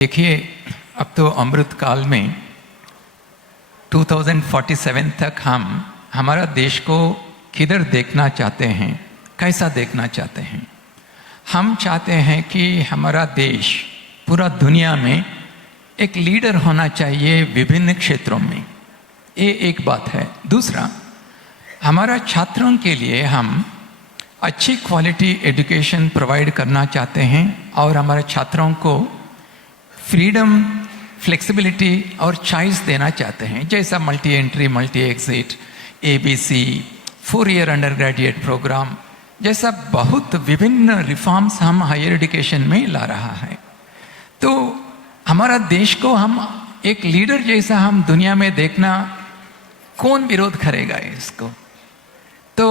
देखिए, अब तो अमृत काल में 2047 तक हम हमारा देश को किधर देखना चाहते हैं, कैसा देखना चाहते हैं। हम चाहते हैं कि हमारा देश पूरा दुनिया में एक लीडर होना चाहिए विभिन्न क्षेत्रों में। ये एक बात है। दूसरा, हमारा छात्रों के लिए हम अच्छी क्वालिटी एजुकेशन प्रोवाइड करना चाहते हैं और हमारे छात्रों को फ्रीडम, फ्लेक्सिबिलिटी और चॉइस देना चाहते हैं, जैसा multi entry, multi exit, ABC, 4 year undergraduate program जैसा बहुत विभिन्न रिफॉर्म्स हम हायर एजुकेशन में ला रहा है। तो हमारा देश को हम एक लीडर जैसा हम दुनिया में देखना, कौन विरोध करेगा इसको। तो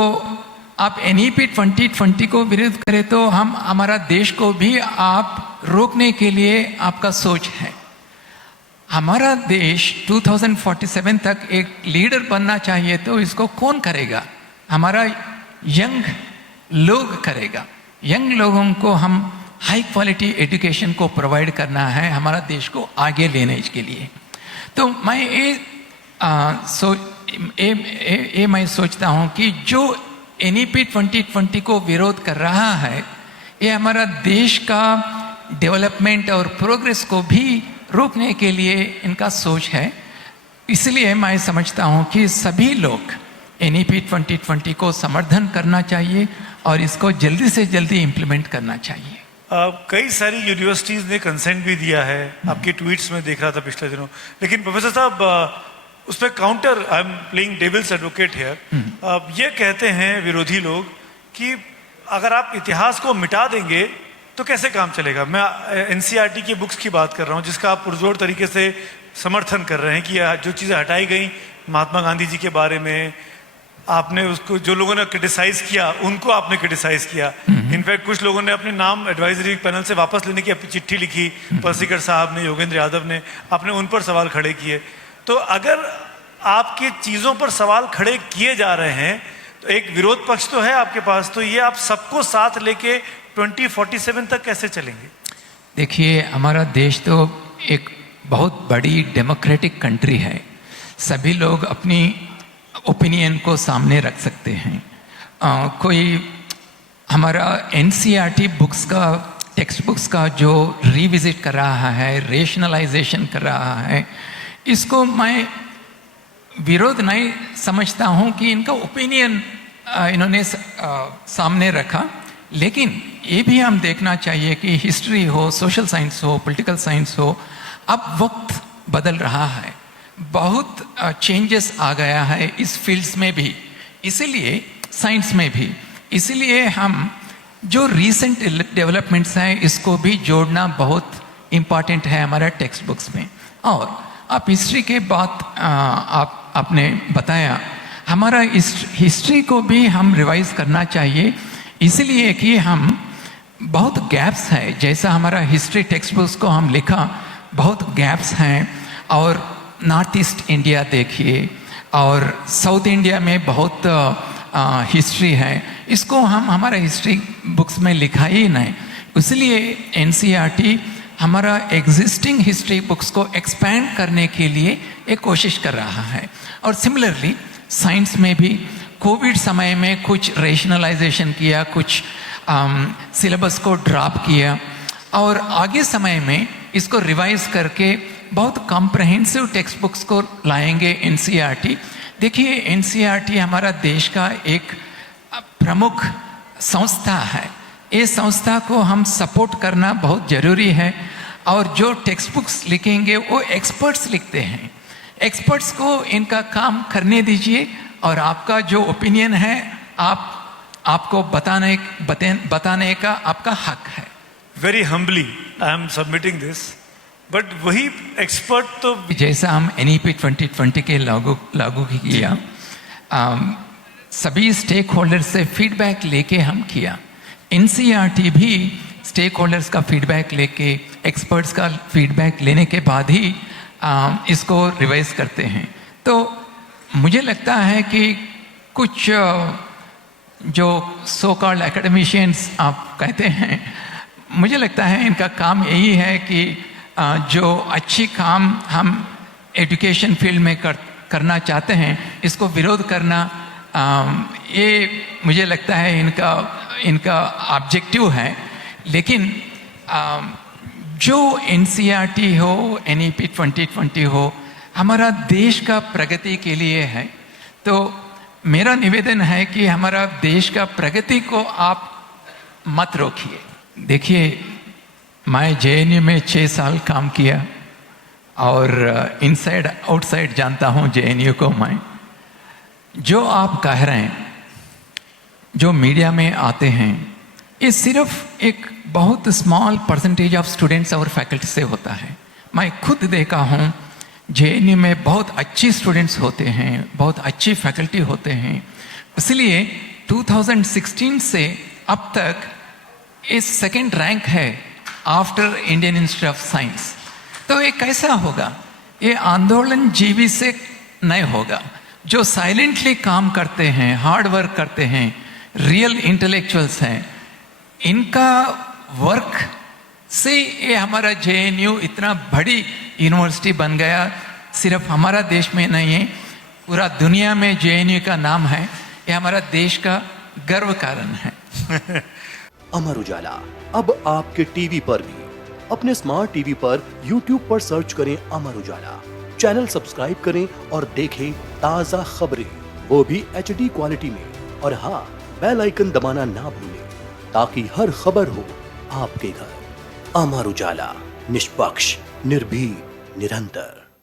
आप NEP 2020 को विरोध करें तो हम हमारा देश को भी आप रोकने के लिए आपका सोच है। हमारा देश 2047 तक एक लीडर बनना चाहिए, तो इसको कौन करेगा? हमारा यंग लोग करेगा। यंग लोगों को हम हाई क्वालिटी एजुकेशन को प्रोवाइड करना है हमारा देश को आगे लेने के लिए। तो मैं मैं सोचता हूँ कि जो NEP 2020 को विरोध कर रहा है, ये हमारा देश का डेवलपमेंट और प्रोग्रेस को भी रोकने के लिए इनका सोच है। इसलिए मैं समझता हूँ कि सभी लोग NEP 2020 को समर्थन करना चाहिए और इसको जल्दी से जल्दी इम्प्लीमेंट करना चाहिए। कई सारी यूनिवर्सिटीज़ ने कंसेंट भी दिया है, आपके ट्वीट्स में देख रहा था पिछले दिनों। लेकिन प्रोफेसर साहब, उस पर counter, I am playing devil's advocate here, ये कहते हैं विरोधी लोग कि अगर आप इतिहास को मिटा देंगे तो कैसे काम चलेगा। मैं NCERT की बुक्स की बात कर रहा हूँ, जिसका आप पुरजोर तरीके से समर्थन कर रहे हैं कि जो चीज़ें हटाई गई महात्मा गांधी जी के बारे में, आपने उसको, जो लोगों ने क्रिटिसाइज किया उनको आपने क्रिटिसाइज किया। इनफैक्ट कुछ लोगों ने अपने नाम एडवाइजरी पैनल से वापस लेने की चिट्ठी लिखी, पर्सिकर साहब ने, योगेंद्र यादव ने, आपने उन पर सवाल खड़े किए। तो अगर आपकी चीज़ों पर सवाल खड़े किए जा रहे हैं तो एक विरोध पक्ष तो है आपके पास, तो ये आप सबको साथ लेके 2047 तक कैसे चलेंगे? देखिए, हमारा देश तो एक बहुत बड़ी डेमोक्रेटिक कंट्री है। सभी लोग अपनी ओपिनियन को सामने रख सकते हैं। कोई हमारा NCERT बुक्स का, टेक्स्ट बुक्स का जो रिविजिट कर रहा है, रेशनलाइजेशन कर रहा है, इसको मैं विरोध नहीं समझता हूँ कि इनका ओपिनियन इन्होंने सामने रखा। लेकिन ये भी हम देखना चाहिए कि हिस्ट्री हो, सोशल साइंस हो, पॉलिटिकल साइंस हो, अब वक्त बदल रहा है, बहुत चेंजेस आ गया है इस फील्ड्स में भी, इसीलिए साइंस में भी। इसीलिए हम जो रीसेंट डेवलपमेंट्स हैं इसको भी जोड़ना बहुत इम्पॉर्टेंट है हमारा टेक्स्ट बुक्स में। और आप हिस्ट्री के बात आपने बताया, हमारा हिस्ट्री को भी हम रिवाइज करना चाहिए, इसलिए कि हम बहुत गैप्स है। जैसा हमारा हिस्ट्री टेक्स्ट बुक्स को हम लिखा, बहुत गैप्स हैं। और नॉर्थ ईस्ट इंडिया देखिए और साउथ इंडिया में बहुत हिस्ट्री है, इसको हम हमारा हिस्ट्री बुक्स में लिखा ही नहीं। इसलिए NCERT हमारा एग्जिस्टिंग हिस्ट्री बुक्स को एक्सपैंड करने के लिए एक कोशिश कर रहा है। और सिमिलरली साइंस में भी कोविड समय में कुछ रेशनलाइजेशन किया, कुछ सिलेबस को ड्रॉप किया, और आगे समय में इसको रिवाइज करके बहुत कॉम्प्रहेंसिव टेक्स्ट बुक्स को लाएंगे NCERT। देखिए, NCERT हमारा देश का एक प्रमुख संस्था है। इस संस्था को हम सपोर्ट करना बहुत ज़रूरी है। और जो टेक्स्ट बुक्स लिखेंगे वो एक्सपर्ट्स लिखते हैं, एक्सपर्ट्स को इनका काम करने दीजिए, और आपका जो ओपिनियन है आपको बताने का आपका हक है। Very humbly I am submitting this, but वही एक्सपर्ट तो जैसा हम NEP 2020 के लागू किया, सभी स्टेक होल्डर्स से फीडबैक लेके हम किया। NCERT भी स्टेक होल्डर्स का फीडबैक लेके, एक्सपर्ट्स का फीडबैक लेने के बाद ही इसको रिवाइज करते हैं। तो मुझे लगता है कि कुछ जो सो कॉल्ड एकेडमिशियंस आप कहते हैं, मुझे लगता है इनका काम यही है कि जो अच्छी काम हम एजुकेशन फील्ड में करना चाहते हैं, इसको विरोध करना, ये मुझे लगता है इनका ऑब्जेक्टिव है। लेकिन जो एनसीईआरटी हो, एनईपी 2020 हो, हमारा देश का प्रगति के लिए है। तो मेरा निवेदन है कि हमारा देश का प्रगति को आप मत रोकिए। देखिए, मैं जेएनयू में 6 साल काम किया और इनसाइड आउटसाइड जानता हूँ जेएनयू को मैं। जो आप कह रहे हैं, जो मीडिया में आते हैं, ये सिर्फ एक बहुत स्मॉल परसेंटेज ऑफ स्टूडेंट्स और फैकल्टी से होता है। मैं खुद देखा हूँ जेएनयू में बहुत अच्छी स्टूडेंट्स होते हैं, बहुत अच्छी फैकल्टी होते हैं। इसलिए 2016 से अब तक ये 2nd रैंक है after Indian institute of science. तो ये कैसा होगा? ये आंदोलन जीवी से नहीं होगा। जो साइलेंटली काम करते हैं, हार्ड वर्क करते हैं, रियल इंटेलेक्चुअल्स हैं, इनका वर्क से ये हमारा जेएनयू इतना बड़ी यूनिवर्सिटी बन गया। सिर्फ हमारा देश में नहीं है, पूरा दुनिया में जेएनयू का नाम है। ये हमारा देश का गर्व कारण है। अमर उजाला अब आपके टीवी पर भी। अपने स्मार्ट टीवी पर YouTube पर सर्च करें अमर उजाला, चैनल सब्सक्राइब करें और देखें ताजा खबरें, वो भी HD क्वालिटी में। और हाँ, बेल आइकन दबाना ना भूलें ताकि हर खबर हो आपके घर। अमर उजाला, निष्पक्ष, निर्भीक, निरंतर।